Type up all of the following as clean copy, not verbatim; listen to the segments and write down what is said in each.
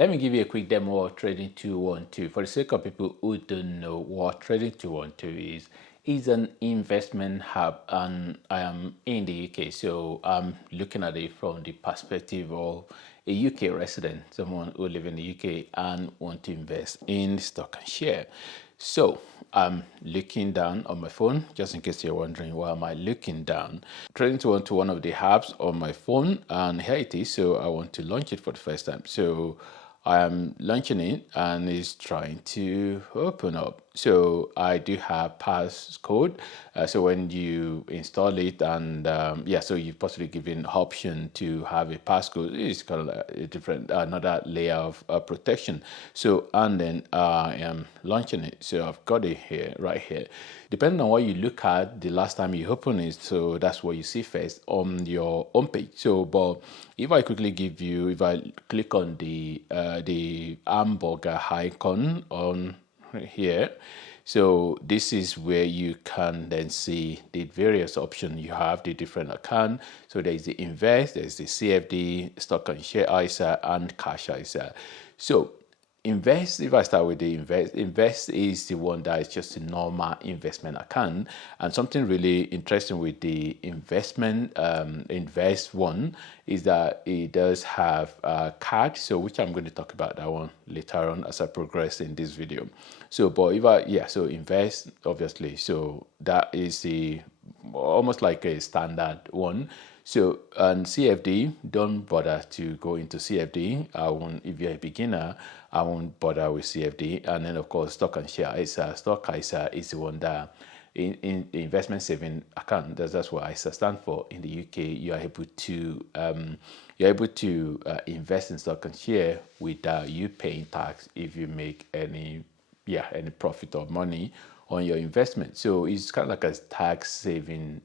Let me give you a quick demo of Trading 212. For the sake of people who don't know what Trading 212 is an investment hub, and I am in the UK, so I'm looking at it from the perspective of a UK resident, someone who lives in the UK and want to invest in stock and share. So I'm looking down on my phone, just in case you're wondering why am I looking down. Trying to want to one of the apps on my phone, and here it is. So I want to launch it for the first time. So I am launching it and it's trying to open up. So I do have passcode. So when you install it and so you possibly given option to have a passcode. It's kind of like a different, another layer of protection. So, and then I am launching it. So I've got it here, right here. Depending on what you look at the last time you open it, so that's what you see first on your home page. So, but if I quickly give you, if I click on the hamburger icon on here, so this is where you can then see the various options you have, the different account. So there is the invest, there's the CFD, stock and share ISA, and cash ISA. So invest, if I start with the invest is the one that is just a normal investment account. And something really interesting with the investment invest one is that it does have a card, so which I'm going to talk about that one later on as I progress in this video. So but if I so invest, obviously, so that is the almost like a standard one. So, and CFD, don't bother to go into CFD. I won't, if you're a beginner, I won't bother with CFD. And then, of course, stock and share ISA. Stock ISA is the one that in the investment saving account, that's what ISA stand for. In the UK, you are able to invest in stock and share without you paying tax if you make any profit or money on your investment. So it's kind of like a tax saving,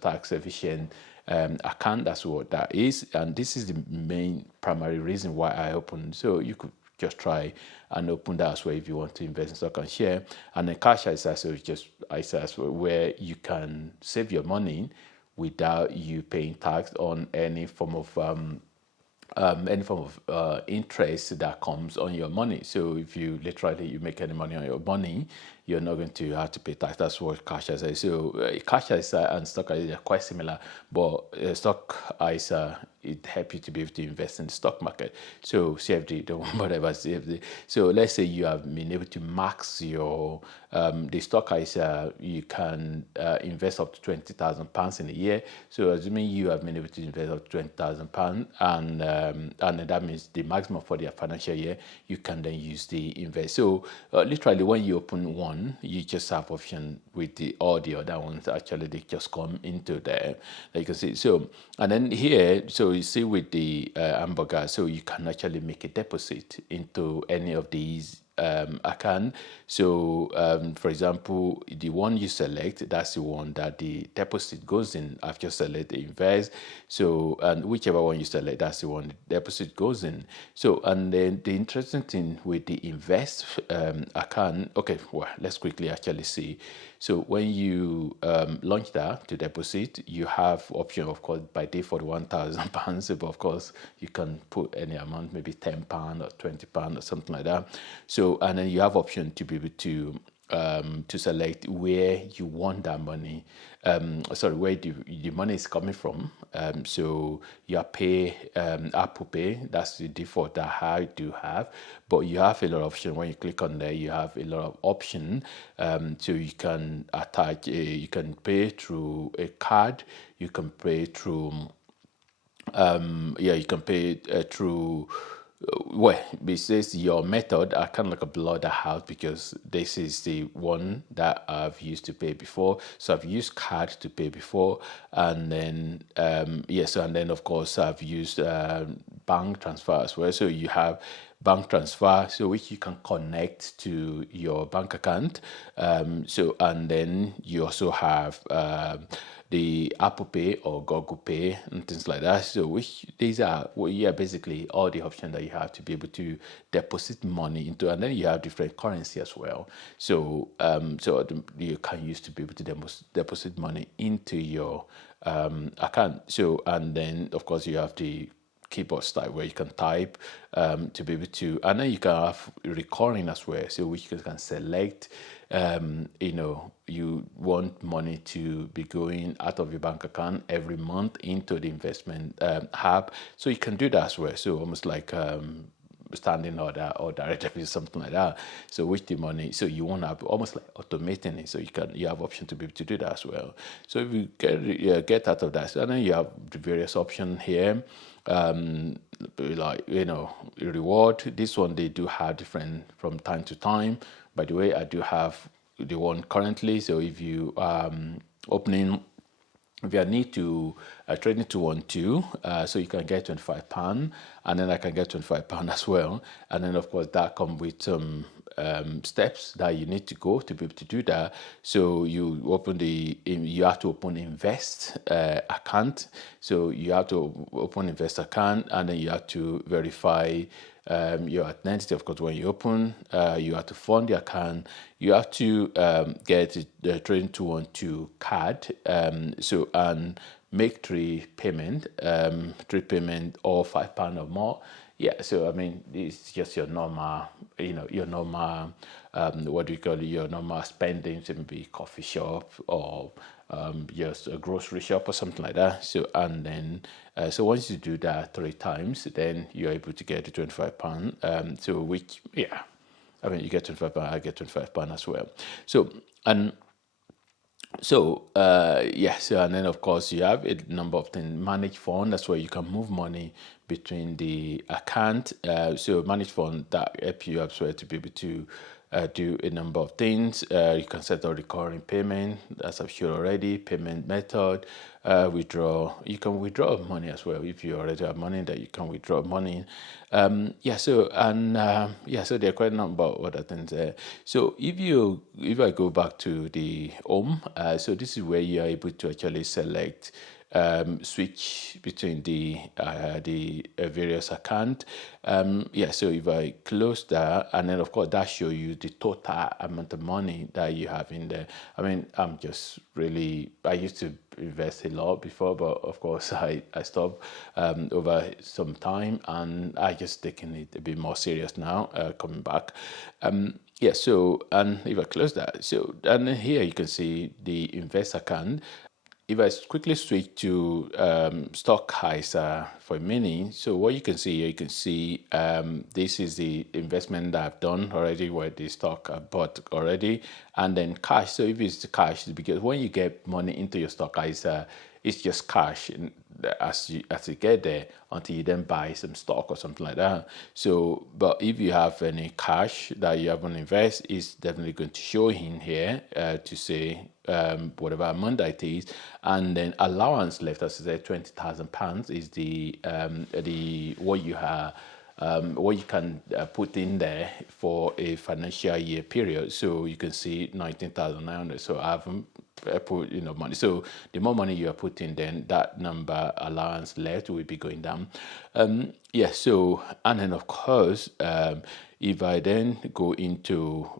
tax efficient account. That's what that is, and this is the main primary reason why I opened. So you could just try and open that as well if you want to invest in stock and share. And then cash ISA, so it's just ISA as well, where you can save your money without you paying tax on any form of interest that comes on your money. So if you make any money on your money, you're not going to have to pay tax. That's what cash ISA is. So cash ISA and stock ISA are quite similar, but stock ISA, it helps you to be able to invest in the stock market. So CFD, don't bother about CFD. So let's say you have been able to max your the stock ISA, you can invest up to £20,000 in a year. So assuming you have been able to invest up to £20,000, and that means the maximum for the financial year, you can then use the invest. So literally, when you open one, you just have option with all the other ones. Actually, they just come into there. Like you can see. So and then here, so you see with the hamburger, so you can actually make a deposit into any of these account. So for example, the one you select, that's the one that the deposit goes in. I've just selected the invest, so and whichever one you select, that's the one the deposit goes in. So and then the interesting thing with the invest account, okay, well, let's quickly actually see. So when you launch that to deposit, you have option, of course, by default £1,000, but of course you can put any amount, maybe £10 or £20 or something like that. So and then you have option to be able to select where you want that money. Where the money is coming from. So you pay Apple Pay. That's the default that I do have. But you have a lot of options. When you click on there, you have a lot of options. So you can attach. You can pay through a card. You can pay through. You can pay through. Well, besides your method, I kind of like a blur that out because this is the one that I've used to pay before. So I've used card to pay before, and then and then of course I've used bank transfer as well. So you have bank transfer, so which you can connect to your bank account. And then you also have the Apple Pay or Google Pay and things like that. So which these are basically all the options that you have to be able to deposit money into, and then you have different currency as well. So you can use to be able to deposit money into your account. So and then of course you have the keyboard style where you can type to be able to, and then you can have recurring as well, so which you can select. You want money to be going out of your bank account every month into the investment app, so you can do that as well. So almost like standing order or direct debit, something like that. So which the money, so you want to have almost like automating it, so you have option to be able to do that as well. So if you get out of that, and then you have the various options here. Like reward. This one they do have different from time to time. By the way, I do have the one currently. So if you opening, if you need to trade into 1-2, so you can get £25, and then I can get £25 as well. And then of course that comes with some steps that you need to go to be able to do that. So you have to open invest account. So you have to open invest account, and then you have to verify your identity. Of course, when you open, you have to fund the account. You have to get the Trading 212 card. And make three payment or £5 or more. Yeah, so I mean, it's just your normal, your normal, what do you call it, your normal spending, maybe coffee shop or just a grocery shop or something like that. So, and then, so once you do that 3 times, then you're able to get the £25. So which, yeah, I mean, you get £25, I get £25 as well. So, and so and then of course you have a number of things. Manage fund, that's where you can move money between the account. So manage fund, that help you as well to be able to do a number of things. You can set a recurring payment, as I've showed already. Payment method, withdraw. You can withdraw money as well if you already have money that you can withdraw money. So there are quite a number of other things there. So if I go back to the home, so this is where you are able to actually select switch between the various account. So if I close that, and then of course that show you the total amount of money that you have in there. I mean, I used to invest a lot before, but of course I stopped over some time, and I just taking it a bit more serious now, coming back. So, and if I close that, so, and here you can see the invest account. If I quickly switch to stock ISA for a minute, so what you can see here, you can see this is the investment that I've done already, where the stock I bought already, and then cash. So if it's the cash, because when you get money into your stock ISA, it's just cash as you get there until you then buy some stock or something like that. So, but if you have any cash that you haven't invest, it's definitely going to show in here to say whatever amount that it is, and then allowance left, as I said, £20,000 is the what you have. What you can put in there for a financial year period. So you can see 19,900. So I haven't put money. So the more money you are putting, then that number allowance left will be going down. So, and then of course, if I then go into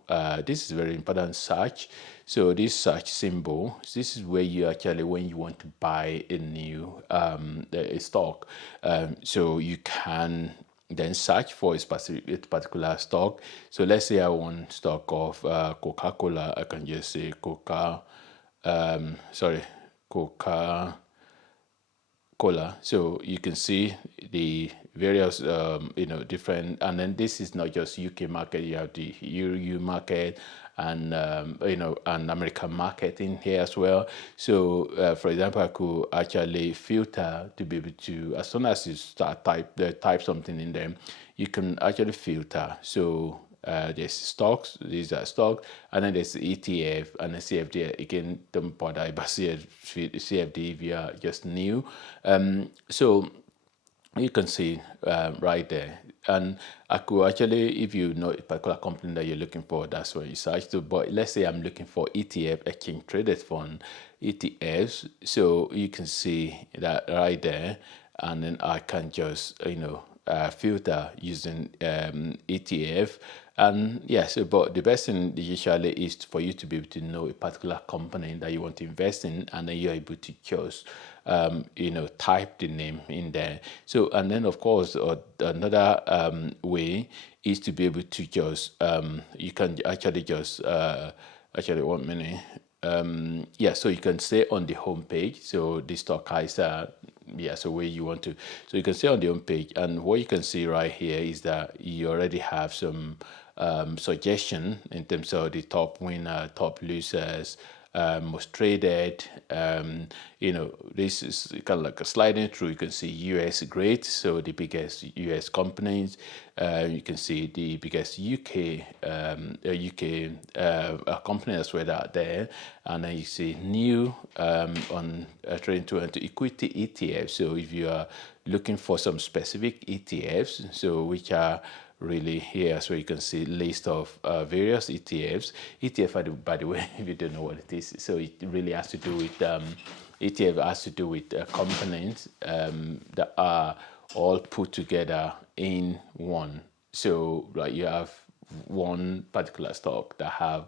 this is very important, search. So this search symbol, this is where you actually, when you want to buy a new a stock, so you can then search for a particular stock. So let's say I want stock of Coca-Cola. I can just say Coca-Cola. So you can see the various different, and then this is not just UK market, you have the EU market, and and American market in here as well. So for example, I could actually filter to be able to, as soon as you start type something in there, you can actually filter. So there's stocks, these are stocks, and then there's the ETF and the CFD. Again, don't bother about CFD if you are just new. So you can see right there, and I could actually, if you know a particular company that you're looking for, that's where you search to. But let's say I'm looking for ETF, exchange traded fund, ETFs. So you can see that right there, and then I can just filter using ETF. And yeah, so but the best thing usually is for you to be able to know a particular company that you want to invest in, and then you're able to just type the name in there. So, and then of course, another way is to be able to just you can actually just actually 1 minute. Yeah, so you can stay on the home page. So the stock is yeah, so where you want to, so you can stay on the home page, and what you can see right here is that you already have some suggestion in terms of the top winner, top losers, most traded. This is kind of like a sliding through. You can see US great, so the biggest US companies. You can see the biggest UK companies as well that are there, and then you see new on trading to equity ETF. So if you are looking for some specific ETFs, so which are really here, so you can see list of various ETFs. ETF, by the way, if you don't know what it is, so it really has to do with ETF has to do with companies that are all put together in one. So like you have one particular stock that have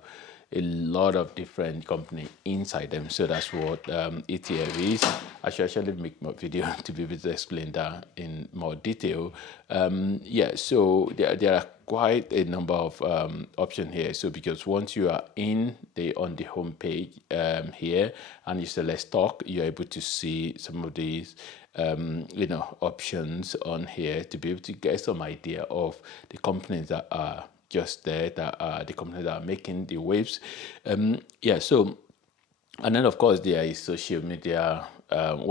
a lot of different company inside them. So that's what ETF is. I should actually make more video to be able to explain that in more detail. Yeah, so there are quite a number of options here. So because once you are on the home page here and you select stock, you're able to see some of these options on here to be able to get some idea of the companies that are just there, that are the companies that are making the waves. Yeah, so, and then of course there is social media,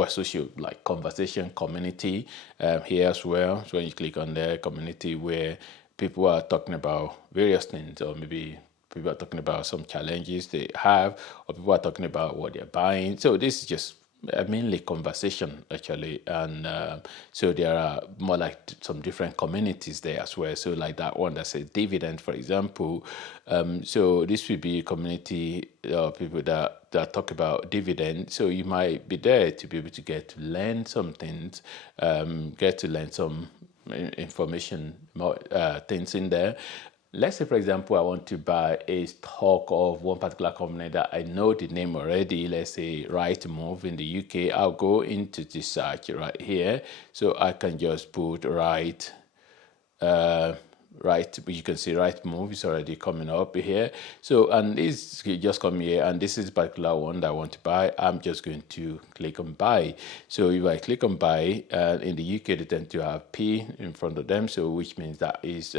social like conversation community here as well. So when you click on the community where people are talking about various things, or maybe people are talking about some challenges they have, or people are talking about what they're buying. So this is just mainly conversation actually, and so there are more like some different communities there as well. So like that one that says dividend, for example, so this will be a community of people that talk about dividend. So you might be there to be able to get to learn some things, get to learn some information, more things in there. Let's say, for example, I want to buy a stock of one particular company that I know the name already. Let's say Rightmove in the UK. I'll go into the search right here. So I can just put you can see Rightmove is already coming up here. So, and this you just come here, and this is a particular one that I want to buy. I'm just going to click on buy. So if I click on buy, in the UK they tend to have P in front of them, so which means that is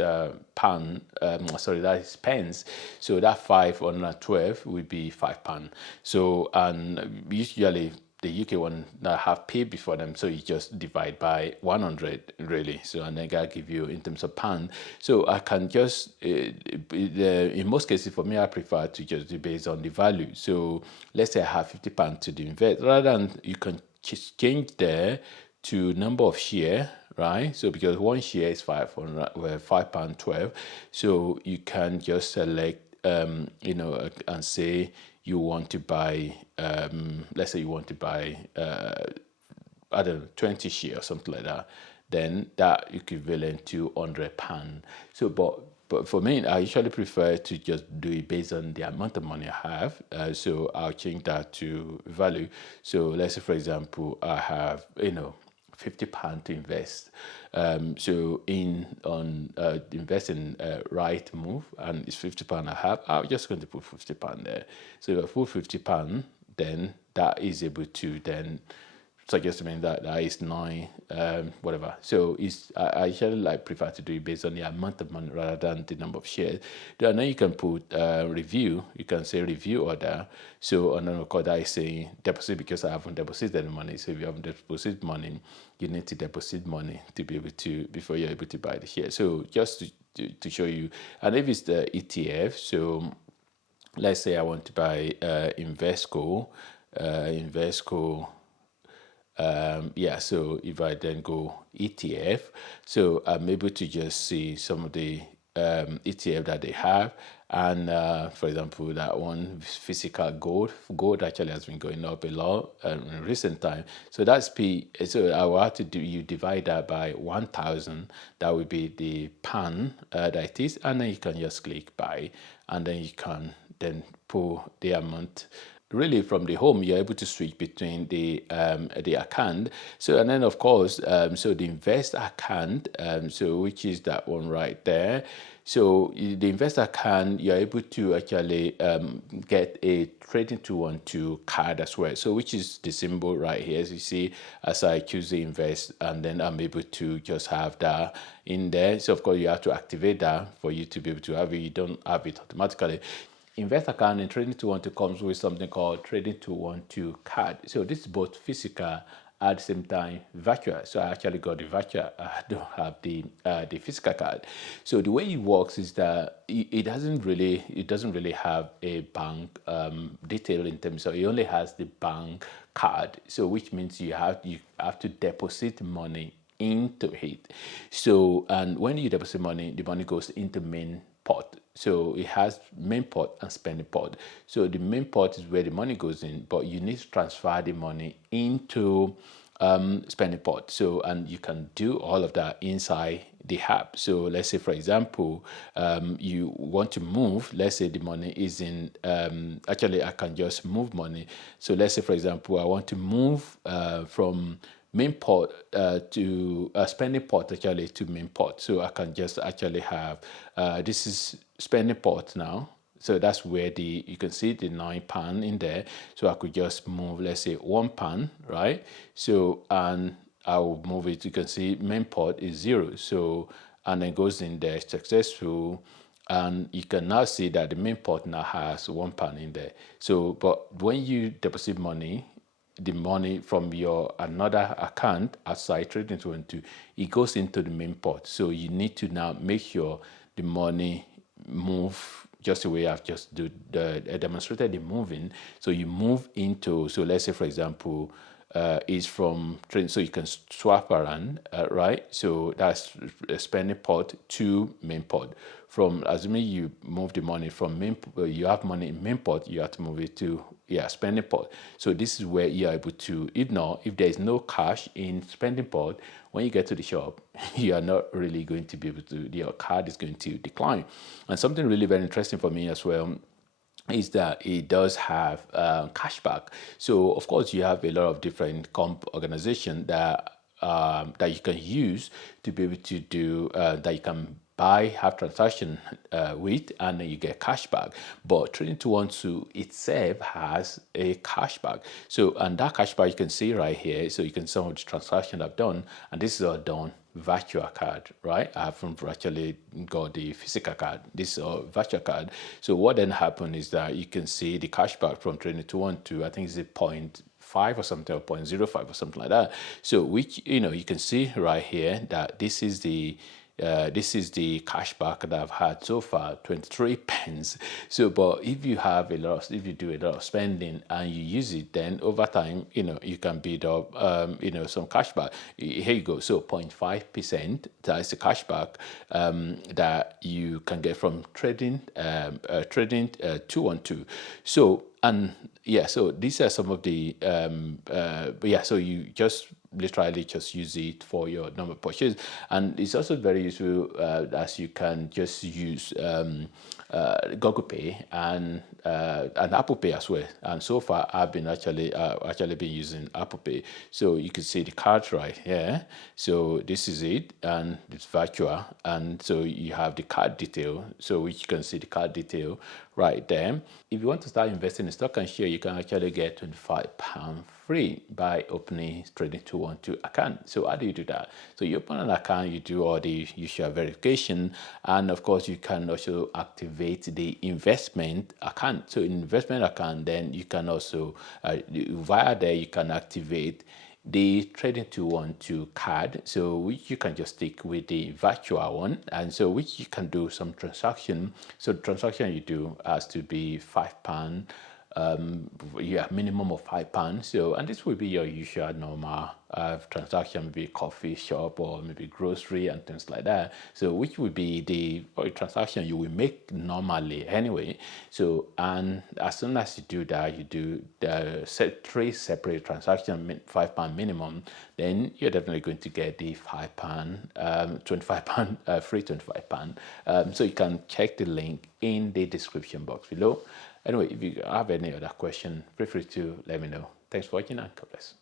pound. That is pence. So that 512 would be £5. So, and usually the UK one that have P before them, so you just divide by 100 really. So and then I give you in terms of pound. So I can just in most cases for me, I prefer to just do based on the value. So let's say I have £50 to invest, rather than you can just change there to number of share, right? So because one share is £5.12, so you can just select and say you want to buy, let's say you want to buy, I don't know, 20 shares or something like that, then that equivalent to £100. So, but for me, I usually prefer to just do it based on the amount of money I have. So I'll change that to value. So let's say, for example, I have, £50 to invest. So invest in Rightmove, and it's £50 I have. I'm just going to put £50 there. So if I put £50, then that is able to then suggest to me that is 9 whatever. So I usually prefer to do it based on the amount of money rather than the number of shares. Then you can put review. You can say review order. So and then of course I say deposit, because I haven't deposited any money. So if you haven't deposited money, you need to deposit money to be able to, before you're able to buy the share. So just to show you, and if it's the ETF, so let's say I want to buy Invesco. So if I then go ETF, so I'm able to just see some of the ETF that they have, And for example, that one physical gold actually has been going up a lot in recent time. So that's P. So I will have to do, you divide that by 1,000. That would be the pan that it is, and then you can just click buy, and then you can then pull the amount. Really, from the home, you're able to switch between the account. So, and then of course, so the invest account, so which is that one right there. So the investor account, you're able to actually get a trading 212 card as well. So which is the symbol right here, as you see, as I choose the invest, and then I'm able to just have that in there. So of course you have to activate that for you to be able to have it. You don't have it automatically. Invest account in Trading 212 comes with something called Trading 212 card. So this is both physical at the same time virtual. So I actually got the virtual. I don't have the physical card. So the way it works is that it doesn't really have a bank detail in terms of, it only has the bank card. So which means you have to deposit money into it. So, and when you deposit money, the money goes into main pot. So it has main pot and spending pot. So the main pot is where the money goes in, but you need to transfer the money into spending pot. So, and you can do all of that inside the app. So let's say, for example, you want to move, let's say the money is in, actually I can just move money. So let's say, for example, I want to move from main pot to spending pot actually to main pot. So I can just actually have, this is spending pot now. So that's where you can see the £9 in there. So I could just move, let's say £1, right? So, and I will move it. You can see main pot is 0. So, and then goes in there, successful. And you can now see that the main pot now has £1 in there. So, but when you deposit money, the money from your another account outside Trading 212, it goes into the main pot. So you need to now make sure the money move just the way I've just demonstrated the moving. So you move into, so let's say for example, is from trading, so you can swap around, right? So that's a spending pot to main pot. From, assuming you move the money from main, you have money in main pot, you have to move it to spending pot. So this is where you're able to, if there is no cash in spending pot, when you get to the shop, you are not really going to be able to, your card is going to decline. And something really very interesting for me as well is that it does have cashback. So of course you have a lot of different comp organizations that you can use to be able to do that you can have transaction with, and then you get cashback. But Trading 212 itself has a cashback. So, and that cashback you can see right here. So you can see some of the transactions I've done, and this is all done virtual card, right? I haven't actually got the physical card. This is a virtual card. So what then happened is that you can see the cashback from Trading 212. I think it's a 0.5 or something, or 0.05 or something like that. So which, you can see right here that this is the cashback that I've had so far, 23 pence. So, but if you have if you do a lot of spending and you use it, then over time, you can build up, some cashback. Here you go. So 0.5%, that is the cashback that you can get from trading 212. So, and yeah, so these are some of the, so you just literally just use it for your normal purchase. And it's also very useful as you can just use Google Pay and Apple Pay as well. And so far I've been actually been using Apple Pay. So you can see the card right here. So this is it, and it's virtual, and so you have the card detail, so which you can see the card detail right there. If you want to start investing in stock and share, you can actually get £25 free by opening Trading 212 account. So how do you do that? So you open an account, you do all the usual verification, and of course you can also activate the investment account. So in investment account, then you can also via there you can activate the Trading 212 card, so which you can just stick with the virtual one, and so which you can do some transaction. So the transaction you do has to be £5 yeah, minimum of £5. So, and this will be your usual normal transaction, maybe coffee shop or maybe grocery and things like that. So, which would be the transaction you will make normally anyway. So, and as soon as you do that, you do the three separate transactions, £5 minimum, then you're definitely going to get the £5, £25, free £25. So you can check the link in the description box below. Anyway, if you have any other question, feel free to let me know. Thanks for watching and God bless.